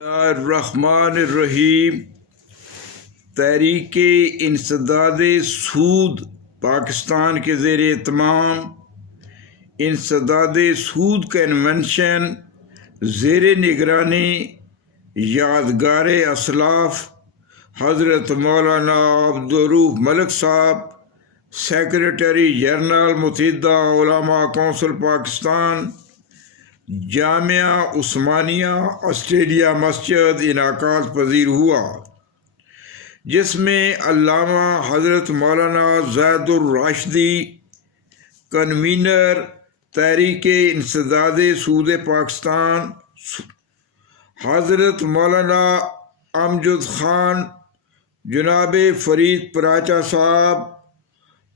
الرحمن الرحیم تحریک انسداد سود پاکستان کے زیر اہتمام انسداد سود کنونشن زیر نگرانی یادگار اسلاف حضرت مولانا عبدالروف ملک صاحب سیکریٹری جنرل متحدہ علماء کونسل پاکستان جامعہ عثمانیہ آسٹریلیا مسجد انعقاد پذیر ہوا، جس میں علامہ حضرت مولانا زید الراشدی کنوینر تحریک انسداد سود پاکستان، حضرت مولانا امجد خان، جناب فرید پراچا صاحب،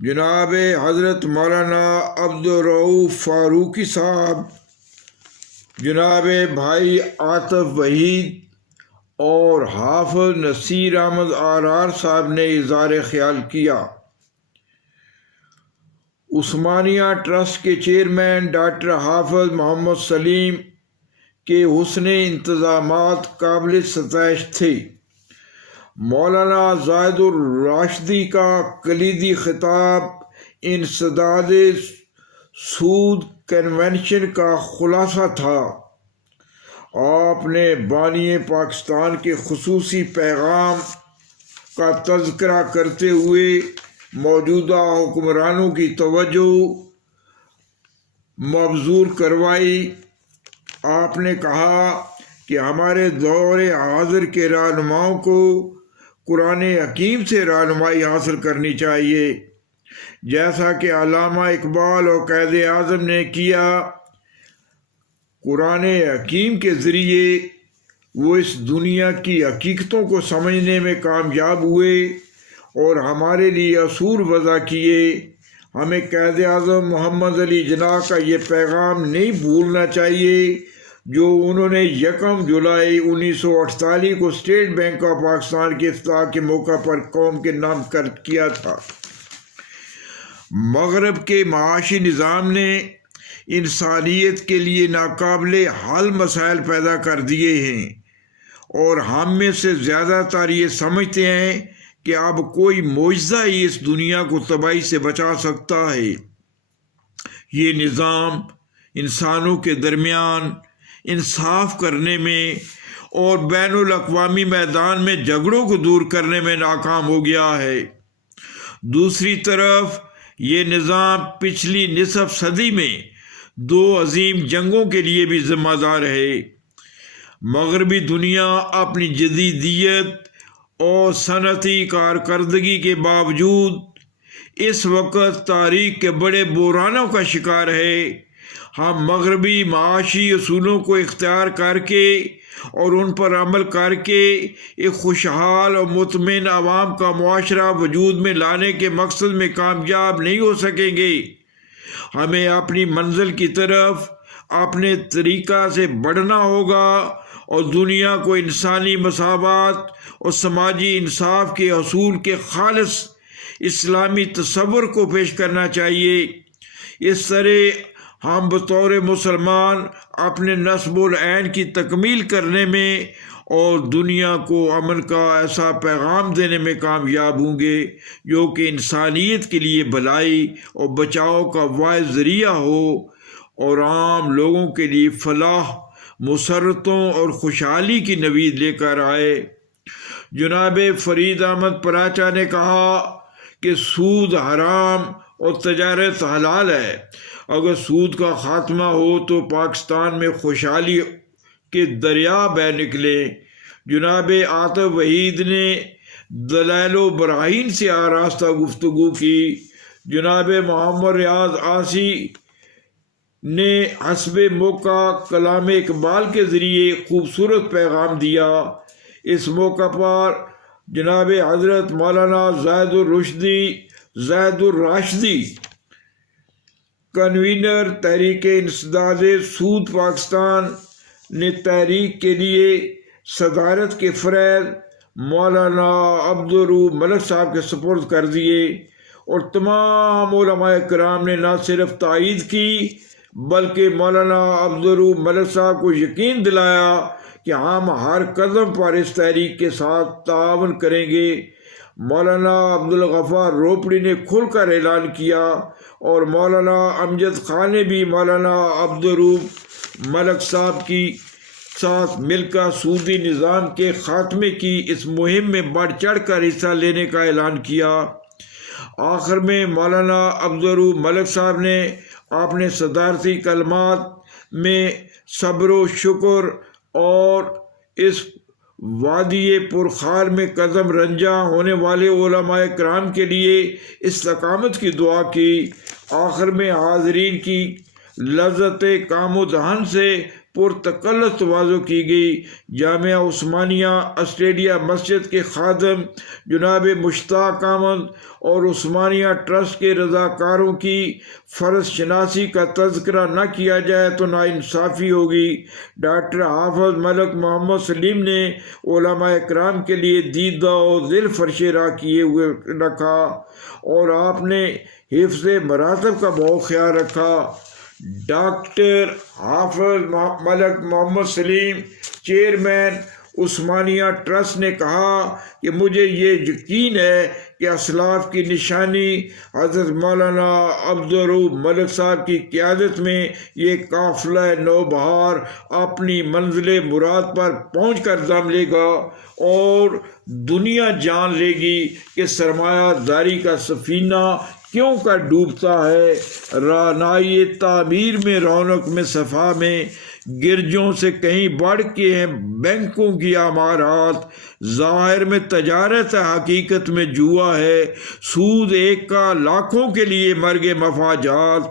جناب حضرت مولانا عبدالرؤوف فاروقی صاحب، جناب بھائی عاطف وحید اور حافظ نصیر احمد آرار صاحب نے اظہار خیال کیا۔ عثمانیہ ٹرسٹ کے چیئرمین ڈاکٹر حافظ محمد سلیم کے حسن انتظامات قابل ستائش تھے۔ مولانا زید الراشدی کا کلیدی خطاب انسداد سود کنونشن کا خلاصہ تھا۔ آپ نے بانی پاکستان کے خصوصی پیغام کا تذکرہ کرتے ہوئے موجودہ حکمرانوں کی توجہ مبذول کروائی۔ آپ نے کہا کہ ہمارے دور حاضر کے رہنماؤں کو قرآن حکیم سے رہنمائی حاصل کرنی چاہیے، جیسا کہ علامہ اقبال اور قائد اعظم نے کیا۔ قرآن حکیم کے ذریعے وہ اس دنیا کی حقیقتوں کو سمجھنے میں کامیاب ہوئے اور ہمارے لیے اصول وضع کیے۔ ہمیں قائد اعظم محمد علی جناح کا یہ پیغام نہیں بھولنا چاہیے جو انہوں نے 1 جولائی 1948 کو اسٹیٹ بینک آف پاکستان کے افتتاح کے موقع پر قوم کے نام کیا تھا۔ مغرب کے معاشی نظام نے انسانیت کے لیے ناقابل حل مسائل پیدا کر دیے ہیں، اور ہم میں سے زیادہ تر یہ سمجھتے ہیں کہ اب کوئی معجزہ ہی اس دنیا کو تباہی سے بچا سکتا ہے۔ یہ نظام انسانوں کے درمیان انصاف کرنے میں اور بین الاقوامی میدان میں جھگڑوں کو دور کرنے میں ناکام ہو گیا ہے۔ دوسری طرف یہ نظام پچھلی نصف صدی میں 2 عظیم جنگوں کے لیے بھی ذمہ دار ہے۔ مغربی دنیا اپنی جدیدیت اور صنعتی کارکردگی کے باوجود اس وقت تاریخ کے بڑے بحرانوں کا شکار ہے۔ ہم مغربی معاشی اصولوں کو اختیار کر کے اور ان پر عمل کر کے ایک خوشحال اور مطمئن عوام کا معاشرہ وجود میں لانے کے مقصد میں کامیاب نہیں ہو سکیں گے۔ ہمیں اپنی منزل کی طرف اپنے طریقہ سے بڑھنا ہوگا اور دنیا کو انسانی مساوات اور سماجی انصاف کے حصول کے خالص اسلامی تصور کو پیش کرنا چاہیے۔ اس طرح ہم بطور مسلمان اپنے نصب العین کی تکمیل کرنے میں اور دنیا کو امن کا ایسا پیغام دینے میں کامیاب ہوں گے جو کہ انسانیت کے لیے بھلائی اور بچاؤ کا واحد ذریعہ ہو اور عام لوگوں کے لیے فلاح، مسرتوں اور خوشحالی کی نوید لے کر آئے۔ جناب فرید احمد پراچا نے کہا کہ سود حرام اور تجارت حلال ہے۔ اگر سود کا خاتمہ ہو تو پاکستان میں خوشحالی کے دریا بہہ نکلے۔ جناب عاطف وحید نے دلائل و براہین سے آراستہ گفتگو کی۔ جناب محمد ریاض عاصی نے حسب موقع کلام اقبال کے ذریعے خوبصورت پیغام دیا۔ اس موقع پر جناب حضرت مولانا زید الراشدی کنوینر تحریک انسداد سود پاکستان نے تحریک کے لیے صدارت کے فریض مولانا عبدالروف ملک صاحب کے سپرد کر دیے، اور تمام علماء کرام نے نہ صرف تائید کی بلکہ مولانا عبدالروف ملک صاحب کو یقین دلایا کہ ہم ہر قدم پر اس تحریک کے ساتھ تعاون کریں گے۔ مولانا عبدالغفار روپڑی نے کھل کر اعلان کیا اور مولانا امجد خان نے بھی مولانا عبدالروف ملک صاحب کی ساتھ مل کر سودی نظام کے خاتمے کی اس مہم میں بڑھ چڑھ کر حصہ لینے کا اعلان کیا۔ آخر میں مولانا عبدالروف ملک صاحب نے اپنے صدارتی کلمات میں صبر و شکر اور اس وادی پرخار میں قدم رنجاں ہونے والے علماء کرام کے لیے استقامت کی دعا کی۔ آخر میں حاضرین کی لذت کام و دہن سے پرتکلف توازو کی گئی۔ جامعہ عثمانیہ آسٹریلیا مسجد کے خادم جناب مشتاق احمد اور عثمانیہ ٹرسٹ کے رضاکاروں کی فرض شناسی کا تذکرہ نہ کیا جائے تو ناانصافی ہوگی۔ ڈاکٹر حافظ ملک محمد سلیم نے علماء کرام کے لیے دیدہ و دل فرش راہ کیے ہوئے رکھا اور آپ نے حفظ مراتب کا بہت خیال رکھا۔ ڈاکٹر حافظ ملک محمد سلیم چیئرمین عثمانیہ ٹرسٹ نے کہا کہ مجھے یہ یقین ہے کہ اسلاف کی نشانی حضرت مولانا عبدالروف ملک صاحب کی قیادت میں یہ قافلہ نوبہار اپنی منزل مراد پر پہنچ کر دم لے گا اور دنیا جان لے گی کہ سرمایہ داری کا سفینہ کیوں کر ڈوبتا ہے۔ رانائی تعمیر میں رونق میں صفا میں گرجوں سے کہیں بڑھ کے ہیں بینکوں کی عمارات۔ ظاہر میں تجارت حقیقت میں جوا ہے، سود ایک کا لاکھوں کے لیے مرگ مفاجات۔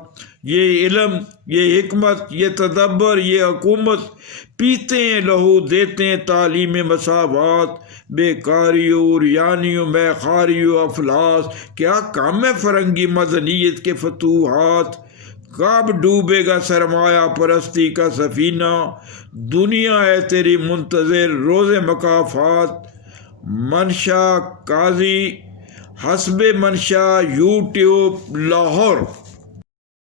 یہ علم، یہ حکمت، یہ تدبر، یہ حکومت پیتے ہیں لہو دیتے ہیں تعلیم مساوات۔ بیکاریوں ریانیوں میں خاریوں افلاس، کیا کام ہے فرنگی مدنیت کے فتوحات۔ کب ڈوبے گا سرمایہ پرستی کا سفینہ، دنیا ہے تیری منتظر روز مکافات۔ منشا قاضی، حسب منشا، یوٹیوب، لاہور۔